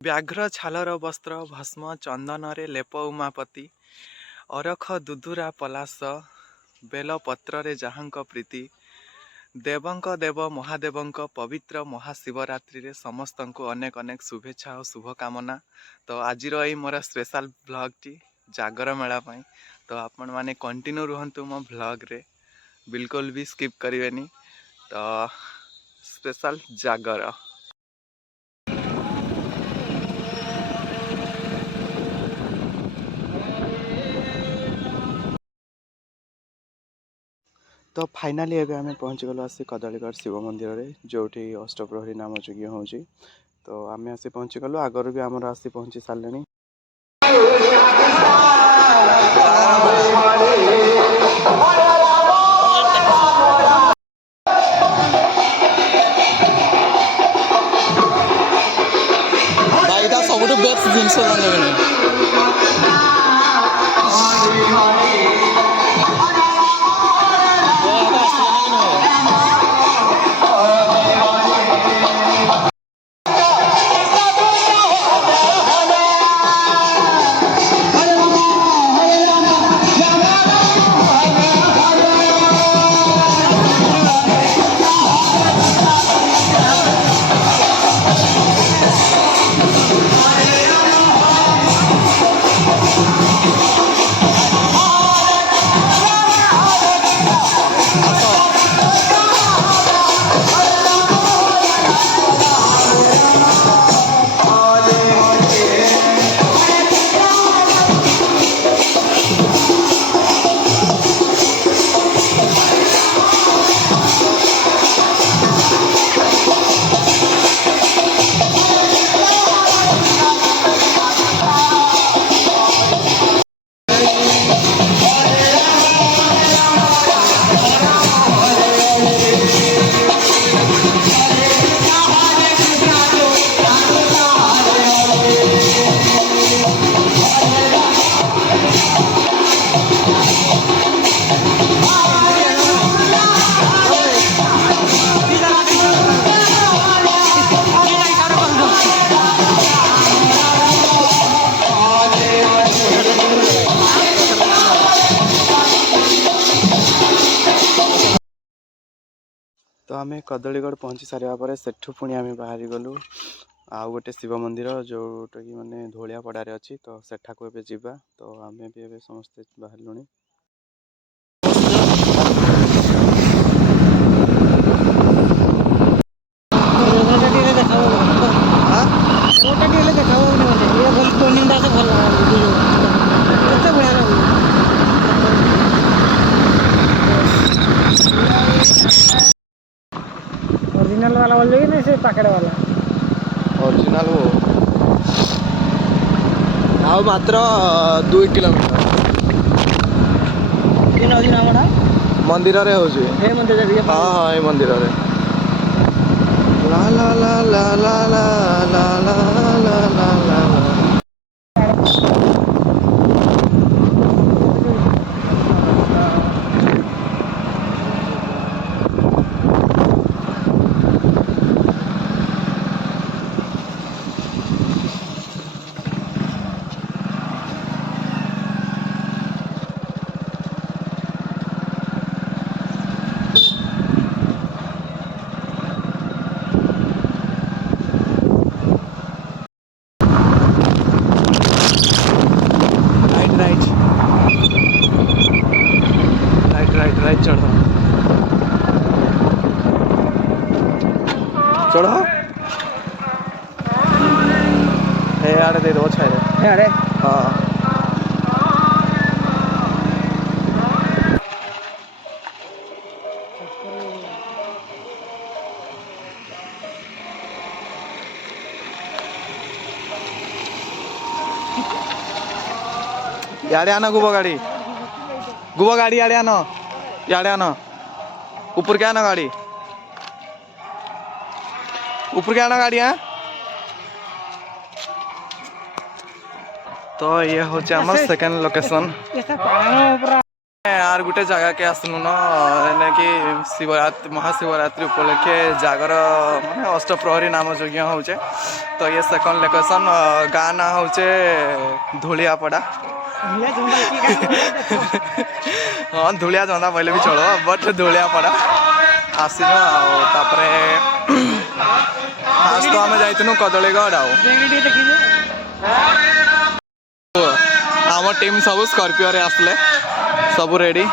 व्याघ्र छालर वस्त्र भस्म चंदन लेप उमापति अरख दुदुरा पलास बेल पत्र रे जहाँक प्रीति देवंक देव महादेवंक पवित्र महाशिवरात्रि रे समस्त को अनेक अनेक शुभेच्छा और शुभकामना। तो आज मोर स्पेशल ब्लॉग टी जागर मेला पाई तो आपण माने कंटिन्यू रुहंतु मो ब्लॉग रे बिल्कुल भी स्किप करिवेनी। तो स्पेशल जागर तो फाइनाली एबे आमे पहुँच गलो आसी कदलीगढ़ शिव मंदिर रे जोठी अष्टप्रहरी नाम यज्ञ होउची। तो आमे आसी पहुँच गलो आगर भी आमर आसी पहुँची सारलेनी। भाईटा सबुठु बेस्ट जिंस तो आम कदलीगढ़ पहुँची सारा पर सेठू पुणी आम बाहरी गलु आउ गोटे शिव मंदिर जोटा कि माने धोलिया पड़ारे अच्छी तो सेठा को एबे जीवा। तो आम भी एबे समस्ते बाहर ओरिजिनल वाला बोल रही ना से पैकेट वाला ओरिजिनल वो आउ मात्र 2 किलोमीटर मंदिर रे हो हाँ हाँ ये मंदिर रे ला ला ला ला ला ला ला ला ला ला ला राइट चढ़ो हे आड़े दे दो छाए अरे हाँ याड़े आना गुबा गाड़ी याड़े आना ऊपर क्या आना गाड़ी ऊपर क्या आना गाड़ी है। तो ये हूँ आम सेकेंड लोकेशन आर गोटे जगह के आसनु न कि शिवरात्रि महाशिवरात्रि उपलक्षे जागर माने अष्टप्रहरी नाम यज्ञ होचे। तो ये सेकंड लोकेशन गाँ ना होचे धूलियापड़ा। हाँ धूलिया जंदा पहले भी चलो बट धूलियापड़ा आसी फास्ट तो आम जाइनु कदलीगढ़ आम टीम सब स्कॉर्पियो रे आसले सब रेडी।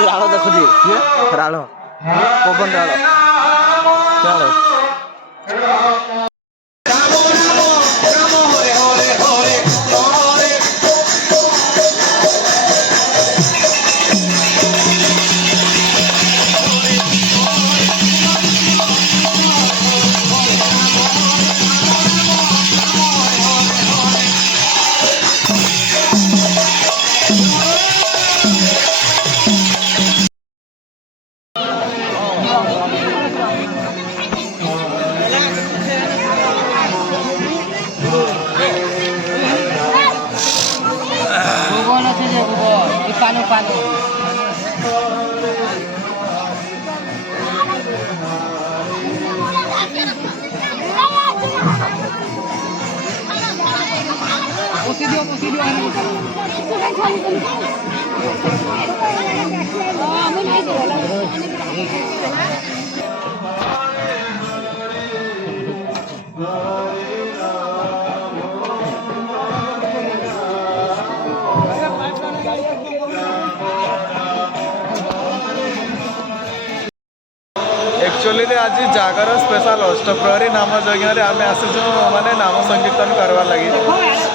ରାଳ ଦେଖୁଛି ରାଳ ପବନ ରାଳ पानो पानो एक्चुअली आज जागर स्पेशल अष्टप्रहरी नाम यज्ञ आम आसीचु माने नाम संकीर्तन करवार लगी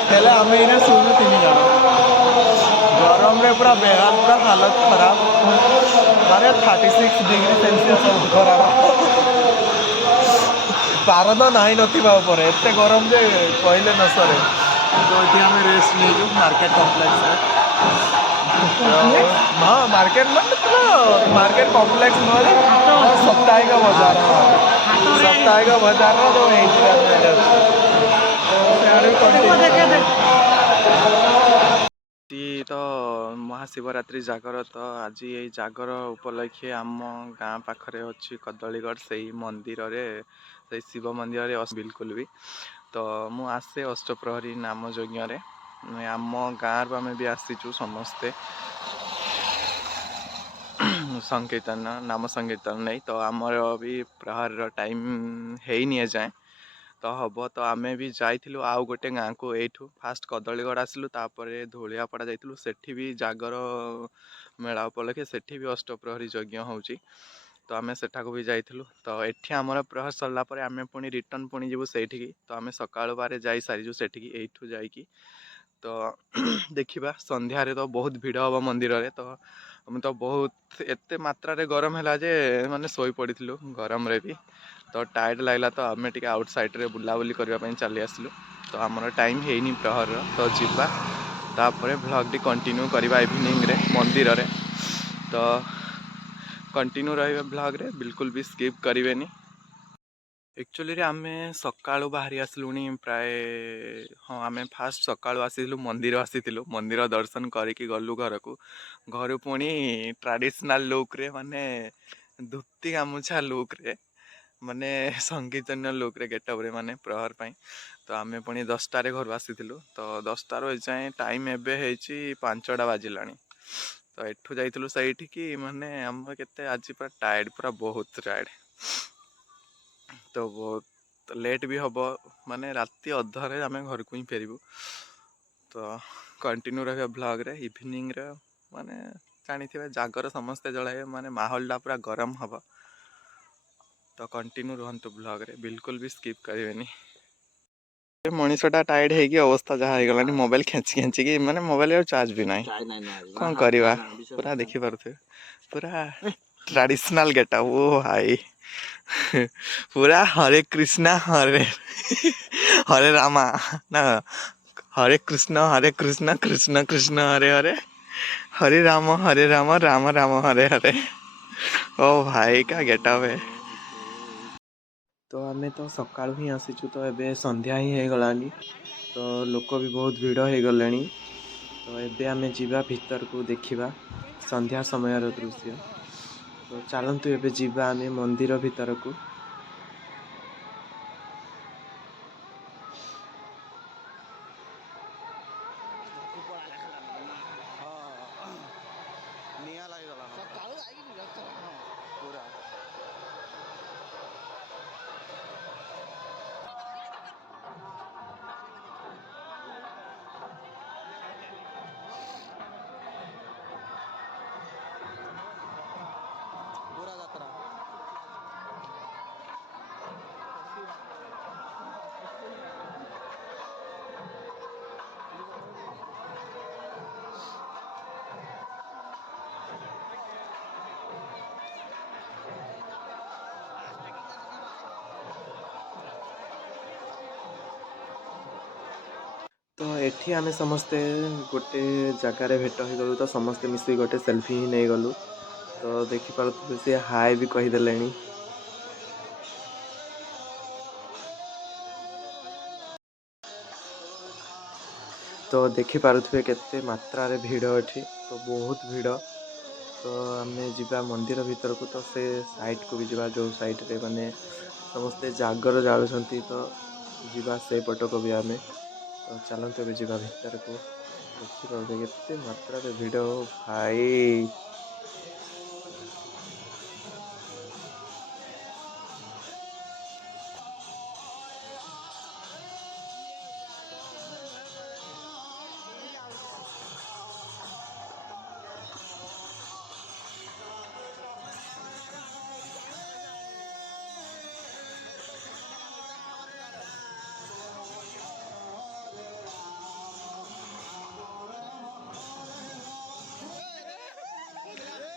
हेले आम इने शुणु 3 जन गरम रे पूरा बेहाल पूरा हालत खराब माने 36 डिग्री सेल्सियस खराब पारद नाई नथिबा ऊपर एते गरम जे कहले न सरे। तो ये आम रेस्ट नहीं मार्केट कॉम्प्लेक्स हाँ मार्केट मार्केट कॉम्प्लेक्स साप्ताहिक बाजार साप्ताहिक बाजार तो महाशिवरात्रि जागर तो आज ये जागर उपलक्षे आम गाँ पाखरे अच्छी कदलीगढ़ से मंदिर रे से शिव मंदिर रे बिल्कुल भी तो मु आसे अष्टप्रहरी नाम यज्ञ रे आम गाँव आम भी आसीचु समस्ते संकीर्तन नाम संकीर्तन नहीं तो आमर भी प्रहर टाइम है नहीं जाए तो हम तो आम भी जाइलु आउ गोटे गाँ को यू फास्ट कदलीगढ़ आसलु तापर धूलियापड़ा जाइलु सेठी भी जागर मेला उपलक्षे सेठी भी अष्टप्रहरी यज्ञ होची तो आम सेठाक भी जाइलु तो एठी आमर प्रहर सरला परे आम पुणी रिटर्न पुणी जीवु सेठी तो आम सकाळ बारे जाई सारिजु सेठी एठू जाइकी तो देखिबा संध्यारे तो बहुत भिड़ हम मंदिर रे तो हम तो बहुत एते मात्रा रे गरम है जे माने सोई पड़िथिलु गरम रे भी तो टायर्ड लागला तो आम टिके आउटसाइड रे बुलाबुली करबा चली आसलु तो आमर टाइम हेनी प्रहर तो जीवा तापर ब्लॉग टी कंटिन्यू करवा इवनिंग रे मंदिर रे तो कंटिन्यू रहिबा ब्लॉग रे बिल्कुल भी स्किप करिवेनी। एक्चुअली आमे सकाळू बाहरी आसलुनी प्राय हाँ आमे फास्ट सकाळू आसिलु मंदिर दर्शन करके गलु घर को घर पुणी ट्रेडिशनल लुक रे माने धोती गामुछा लुक रे माने संगीतन्य लुक रे गेटअप रे माने प्रहर पाई तो आमे पुणी 10टारे घर आसीथिलु तो 10टार जाए टाइम एबे हेची 5टा बाजिलानी तो एठू जाइथिलु सैठी की माने हम केते आज पूरा टायर्ड पूरा बहुत टायर्ड तो बहुत लेट भी हम माने राति अधरे आम घर को ही फेरबू तो कंटिन्यू रहा ब्लॉग रे इवनिंग रे माने जानी थे जागर समस्ते जलाए माने माहौल पूरा गरम हम तो कंटिन्यू रुहतु ब्लॉग रे बिल्कुल भी स्किप करेंगे मनीषटा टायर्ड है अवस्था जहाँ हो गलानी मोबाइल खेची खेचिकी माने मोबाइल चार्ज भी ना कौन करवा पूरा देखी पारे पूरा ट्रेडिशनल गेटअप ओ भाई पूरा हरे कृष्णा हरे हरे रामा ना हरे कृष्ण कृष्ण कृष्ण हरे हरे हरे राम राम राम हरे हरे ओ भाई का गेटअप है तो आमे तो सकाळू ही आसीचु तो एबे संध्या ही हो गलानी तो लोक भी बहुत भीड़ हो गले तो एबे आमे जीवा भीतर को देखिबा संध्या समय दृश्य तो चलतु एबे जीवा आमे मंदिर भीतर को तो एठी आमे समस्ते गोटे जगार भेट हो गलु तो समस्ते मिसी गोटे सेल्फी ही नहीं गलु तो देखि पारुथबे से हाय भी कही देलेनी तो देखि पारुथबे केते मात्रा रे भीड़ अछि तो बहुत भीड़ तो आमे जिबा मंदिर भीतर को तो से साइड को भी जिबा जो साइड रे माने समस्ते जागर जालुछंती तो जिबा से पट को भी आमे तो चलते भी जिबा भीतर को देखि पारुथे केते मात्रा रे भीड़ हो भाई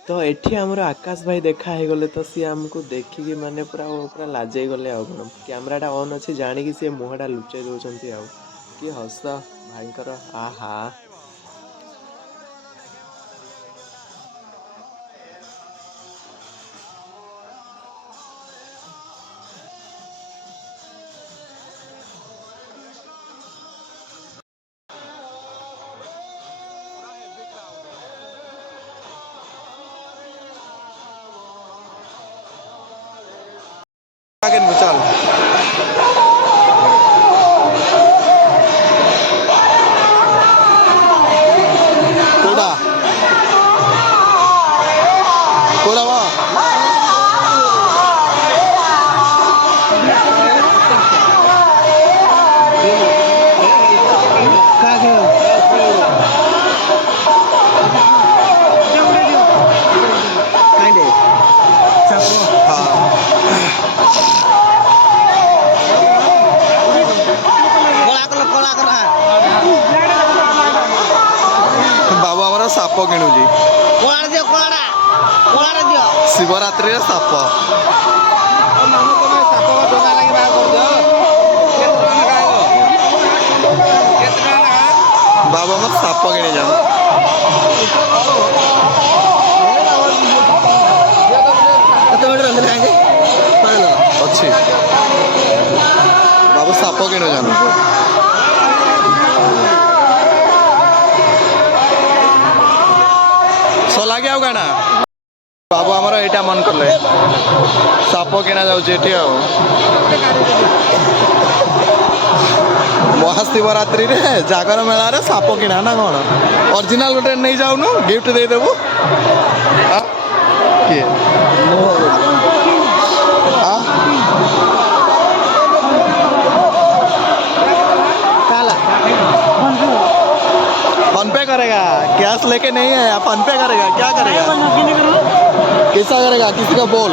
तो एठी हमर आकाश भाई देखा है गले तो सी हमको देखिकी माने पूरा लाजै गले आ कोन कैमराटा ऑन अछि जानी कि सी मुहटा लुचै दउचंती आ कि हस भाईकर आहा आगे चल कोडा कोडा वा बाबू आमर साप किणुची शिवरात्रि साप बाबू आमर साप किणी जा अच्छी बाबू साप किणु जान सला के आउ गाना बाबू आमर एटा मन कले साप किणा जाउछ एठी आ महाशिवरात्रि रे जागर मेला रे साप किणा ना कोन ओरिजिनल गोटे नहीं जाउनु गिफ्ट दे देबू के फोन पे करेगा कैश लेके नहीं है फोन पे करेगा क्या करेगा कैसा करेगा किसी का बोल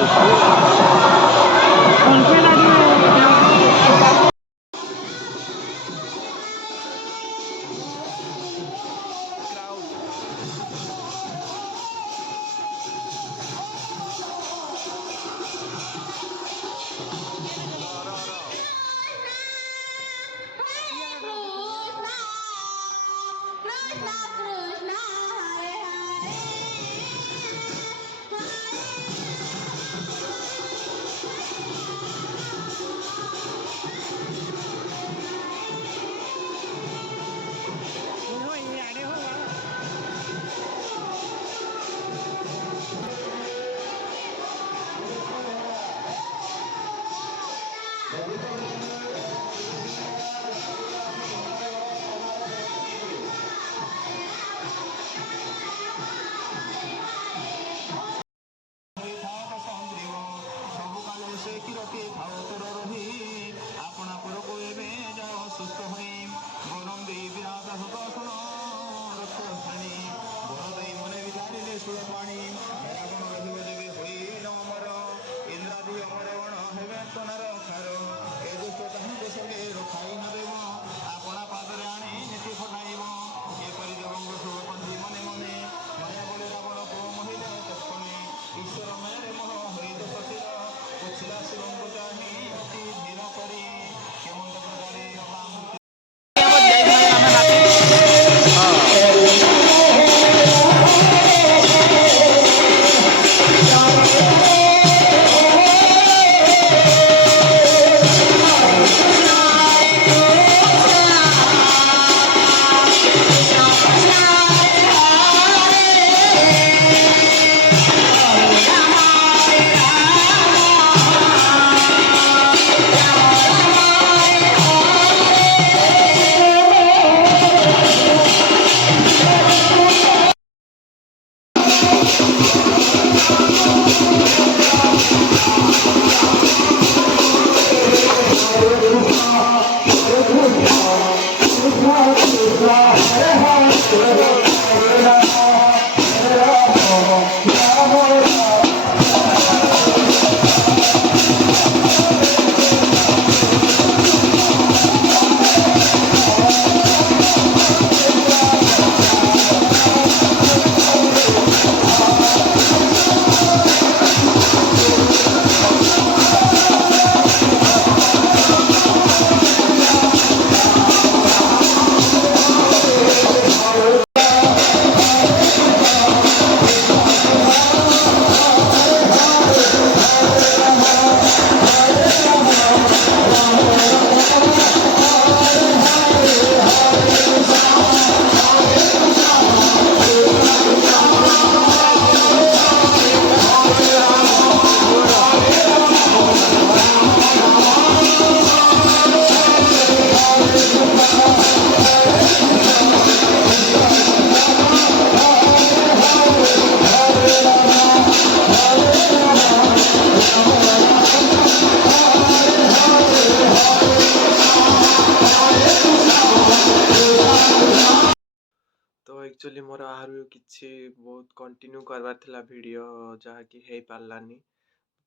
एक्चुअली मोर आरु किछि बहुत कंटिन्यू करबार थिला वीडियो जहाँकि हो पार्लानी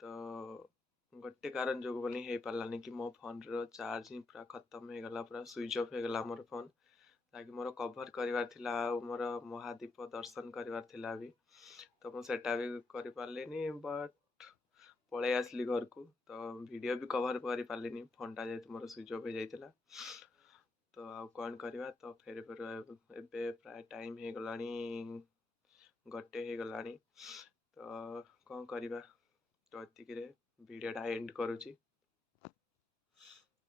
तो गोटे कारण जो बोली हो पार्लानी कि मो फोन रो चार्जिंग पूरा खत्म हो गला पूरा स्विच ऑफ हो गला मोर फोन ताकि मोर कवर करबार थिला मोर महादीप दर्शन करबार थिला भी तो मु सेटा भी करि पारलेनी बट पळे आसली घर को तो वीडियो भी कवर करि पारलेनी फोनटा जेहेतु मोर स्विच ऑफ हो जाइतिला तो आउ कौन करवा तो फेर फेर एबे प्राय टाइम हो गलानी गोटे हो गलानी तो कौन करवा तो एतिक वीडियोटा एंड करुची।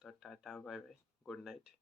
ତ tata bye bye, good night.